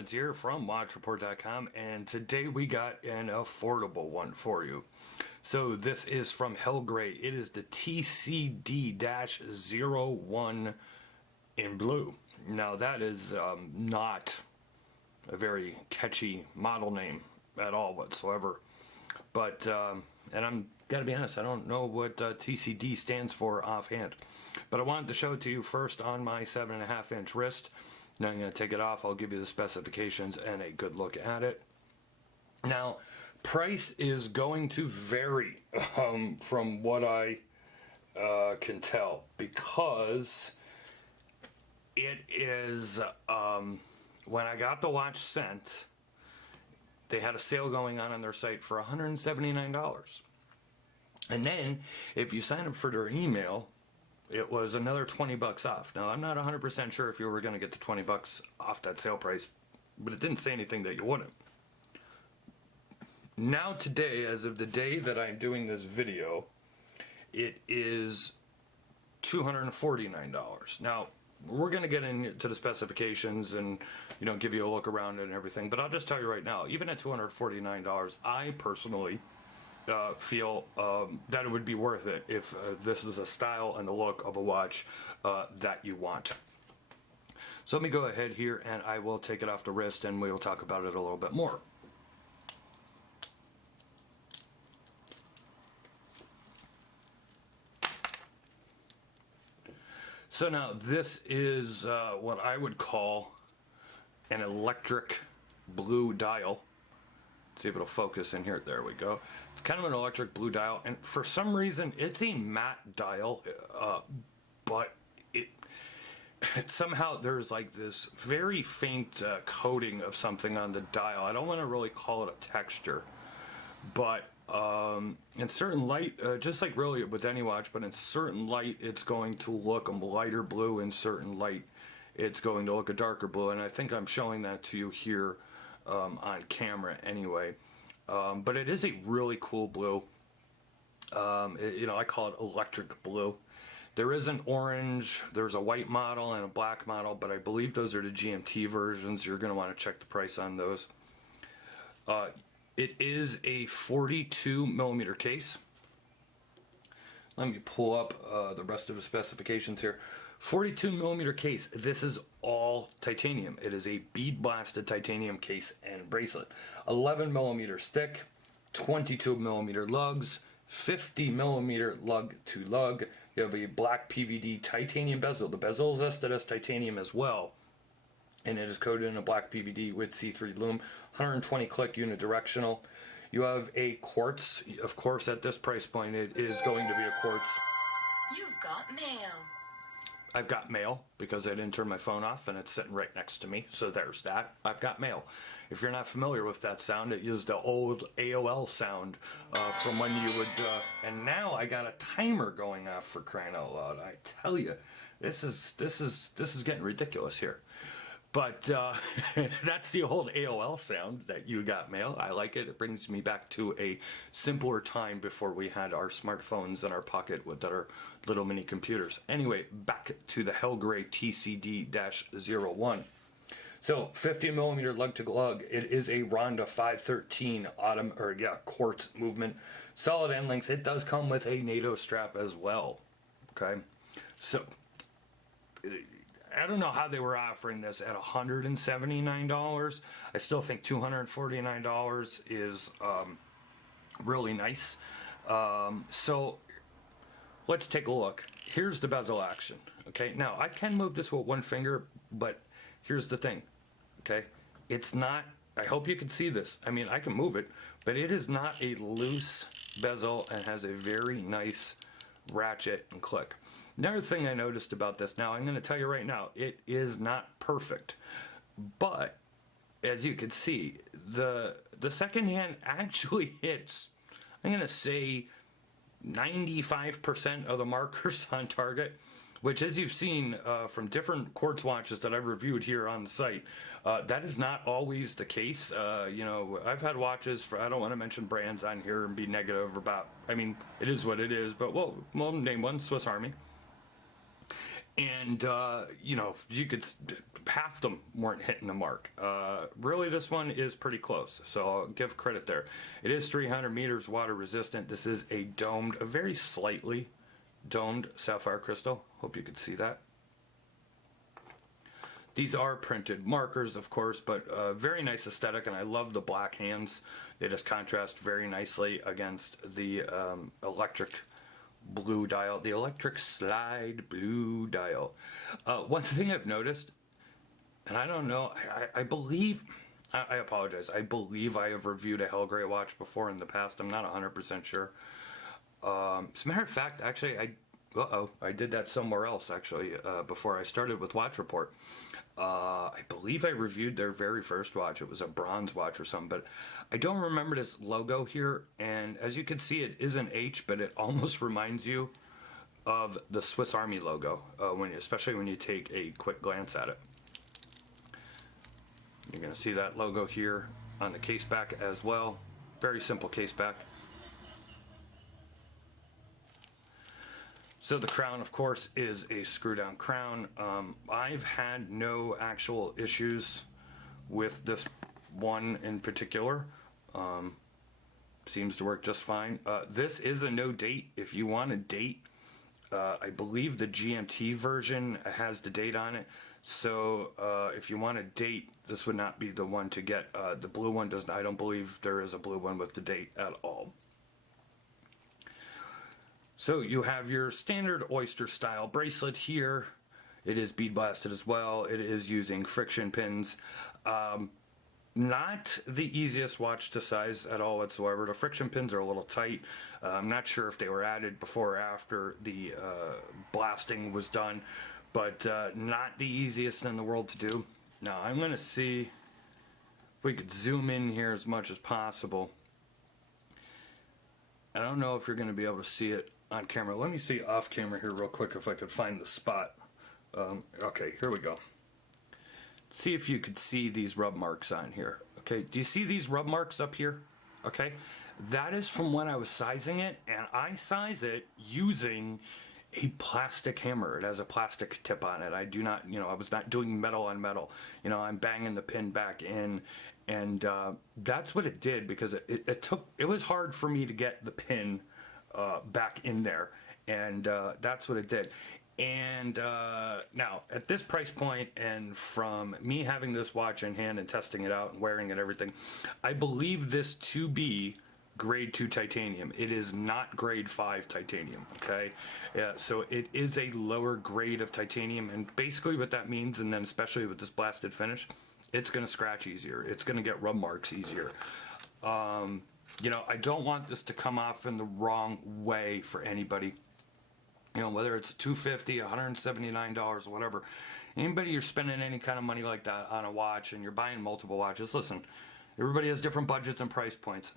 Evans here from WatchReport.com, and today we got an affordable one for you. So this is from Helgray. It is the TCD-01 in blue. Now that is not a very catchy model name at all whatsoever. But, and I'm gotta be honest, I don't know what TCD stands for offhand. But I wanted to show it to you first on my 7.5 inch wrist. Now I'm going to take it off, I'll give you the specifications and a good look at it. Now, price is going to vary from what I can tell, because it is, when I got the watch sent, they had a sale going on their site for $179. And then, if you sign up for their email, it was another 20 bucks off. Now, I'm not 100% sure if you were going to get the 20 bucks off that sale price, but it didn't say anything that you wouldn't. Now today, as of the day that I'm doing this video, it is $249. Now, we're going to get into the specifications and, you know, give you a look around and everything, but I'll just tell you right now, even at $249, I personally feel that it would be worth it if this is a style and the look of a watch that you want. So let me go ahead here and I will take it off the wrist and we will talk about it a little bit more. So now this is what I would call an electric blue dial. See if it'll focus in here. There we go. It's kind of an electric blue dial, and for some reason it's a matte dial, but it somehow there's like this very faint coating of something on the dial. I don't want to really call it a texture, but in certain light, just like really with any watch, but in certain light it's going to look a lighter blue, in certain light it's going to look a darker blue, and I think I'm showing that to you here on camera anyway. But it is a really cool blue. You know, I call it electric blue. There is an orange, there's a white model and a black model, but I believe those are the GMT versions. You're going to want to check the price on those. It is a 42 millimeter case. Let me pull up the rest of the specifications here. 42 millimeter case. This is all titanium. It is a bead blasted titanium case and bracelet. 11 millimeter stick, 22 millimeter lugs, 50 millimeter lug to lug. You have a black PVD titanium bezel. The bezel is listed as titanium as well, and it is coated in a black PVD with C3 Loom. 120 click unidirectional. You have a quartz. Of course, at this price point, it is going to be a quartz. You've got mail. I've got mail because I didn't turn my phone off and it's sitting right next to me, so there's that. I've got mail. If you're not familiar with that sound, it is the old AOL sound from when you would, and now I got a timer going off, for crying out loud. I tell you, this is getting ridiculous here. But that's the old AOL sound that you got mail. I like it. It brings me back to a simpler time before we had our smartphones in our pocket with our little mini computers. Anyway, back to the Helgray TCD-01. So 50 millimeter lug to lug. It is a Ronda 513 quartz movement. Solid end links. It does come with a NATO strap as well. Okay, so I don't know how they were offering this at $179. I still think $249 is really nice. So let's take a look. Here's the bezel action. Okay, now I can move this with one finger, but here's the thing. Okay, it's not, I hope you can see this. I mean, I can move it, but it is not a loose bezel and has a very nice ratchet and click. Another thing I noticed about this, now I'm going to tell you right now, it is not perfect, but as you can see, the second hand actually hits, I'm going to say 95% of the markers on target, which, as you've seen from different quartz watches that I've reviewed here on the site, that is not always the case. You know, I've had watches for, I don't want to mention brands on here and be negative about, I mean, it is what it is, but we'll name one, Swiss Army. And, you know, half them weren't hitting the mark. Really, this one is pretty close, so I'll give credit there. It is 300 meters water resistant. This is a very slightly domed sapphire crystal. Hope you could see that. These are printed markers, of course, but very nice aesthetic, and I love the black hands. They just contrast very nicely against the electric blue dial, the electric slide blue dial. One thing I've noticed, and I don't know, I believe, I apologize, I believe I have reviewed a Helgray watch before in the past. I'm not 100% sure. As a matter of fact, actually, I did that somewhere else, actually, before I started with Watch Report. I believe I reviewed their very first watch. It was a bronze watch or something, but I don't remember this logo here. And as you can see, it is an H, but it almost reminds you of the Swiss Army logo, especially when you take a quick glance at it. You're going to see that logo here on the case back as well. Very simple case back. So the crown, of course, is a screw-down crown. I've had no actual issues with this one in particular. Seems to work just fine. This is a no date. If you want a date, I believe the GMT version has the date on it. So if you want a date, this would not be the one to get. The blue one doesn't. I don't believe there is a blue one with the date at all. So you have your standard oyster style bracelet here. It is bead blasted as well. It is using friction pins. Not the easiest watch to size at all whatsoever. The friction pins are a little tight. I'm not sure if they were added before or after the blasting was done, but not the easiest in the world to do. Now I'm going to see if we could zoom in here as much as possible. I don't know if you're going to be able to see it on camera. Let me see off camera here real quick if I could find the spot. Okay, here we go. See if you could see these rub marks on here. Okay, do you see these rub marks up here? Okay, that is from when I was sizing it, and I size it using a plastic hammer. It has a plastic tip on it. I do not, I was not doing metal on metal. I'm banging the pin back in, and that's what it did, because it was hard for me to get the pin back in there, and that's what it did. And now at this price point, and from me having this watch in hand and testing it out and wearing it, everything, I believe this to be grade 2 titanium. It is not grade 5 titanium. Okay, so it is a lower grade of titanium, and basically what that means, and then especially with this blasted finish, it's going to scratch easier. It's going to get rub marks easier. I don't want this to come off in the wrong way for anybody. Whether it's $250, $179, whatever. Anybody you're spending any kind of money like that on a watch, and you're buying multiple watches, listen, everybody has different budgets and price points.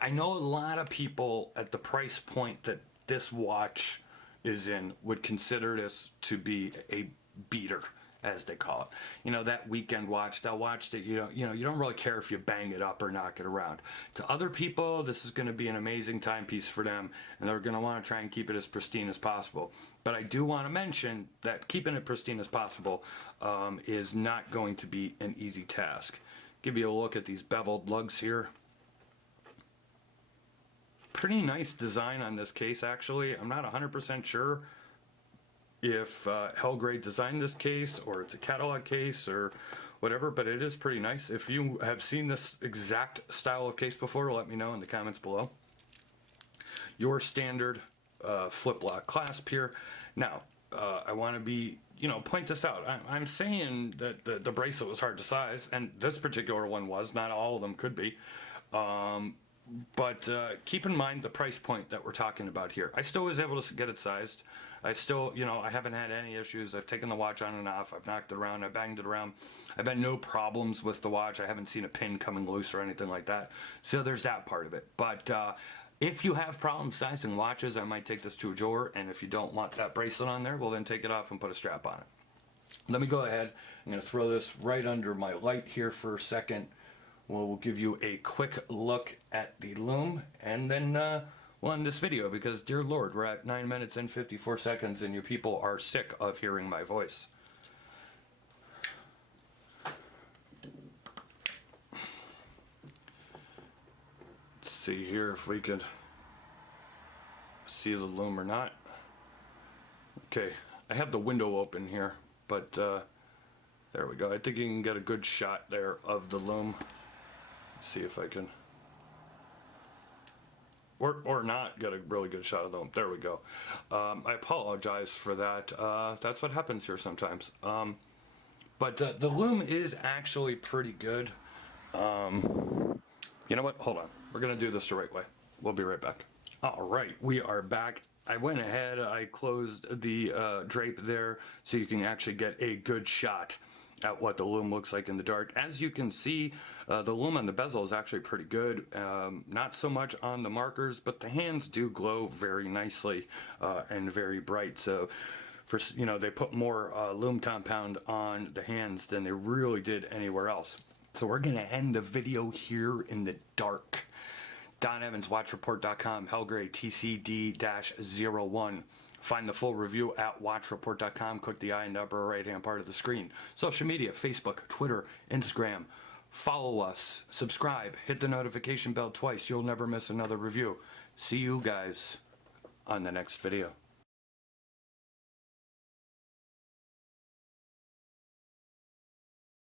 I know a lot of people at the price point that this watch is in would consider this to be a beater, as they call it. That weekend watch, that watch that you don't really care if you bang it up or knock it around. To other people, this is going to be an amazing timepiece for them, and they're going to want to try and keep it as pristine as possible. But I do want to mention that keeping it pristine as possible is not going to be an easy task. Give you a look at these beveled lugs here. Pretty nice design on this case, actually. I'm not 100% sure if Helgray designed this case, or it's a catalog case, or whatever, but it is pretty nice. If you have seen this exact style of case before, let me know in the comments below. Your standard flip lock clasp here. Now, I want to be, point this out. I'm saying that the bracelet was hard to size, and this particular one was. Not all of them could be. But keep in mind the price point that we're talking about here. I still was able to get it sized. I still, I haven't had any issues. I've taken the watch on and off. I've knocked it around. I banged it around. I've had no problems with the watch. I haven't seen a pin coming loose or anything like that. So there's that part of it. But if you have problems sizing watches, I might take this to a jeweler. And if you don't want that bracelet on there, well, then take it off and put a strap on it. Let me go ahead. I'm going to throw this right under my light here for a second. We'll give you a quick look at the Loom, and then we'll Well, in this video, because dear Lord, we're at 9 minutes and 54 seconds and you people are sick of hearing my voice. Let's see here if we could see the loom or not. Okay, I have the window open here, but there we go. I think you can get a good shot there of the loom. Let's see if I can, or not get a really good shot of the loom. There we go. I apologize for that. That's what happens here sometimes. But the loom is actually pretty good. You know what? Hold on. We're gonna do this the right way. We'll be right back. All right, we are back. I went ahead, I closed the drape there so you can actually get a good shot at what the loom looks like in the dark. As you can see, the loom on the bezel is actually pretty good. Not so much on the markers, but the hands do glow very nicely and very bright. So, for they put more loom compound on the hands than they really did anywhere else. So we're gonna end the video here in the dark. Don Evans, WatchReport.com, Helgray TCD-01. Find the full review at WatchReport.com. Click the eye in the upper right-hand part of the screen. Social media, Facebook, Twitter, Instagram. Follow us, subscribe, hit the notification bell twice. You'll never miss another review. See you guys on the next video.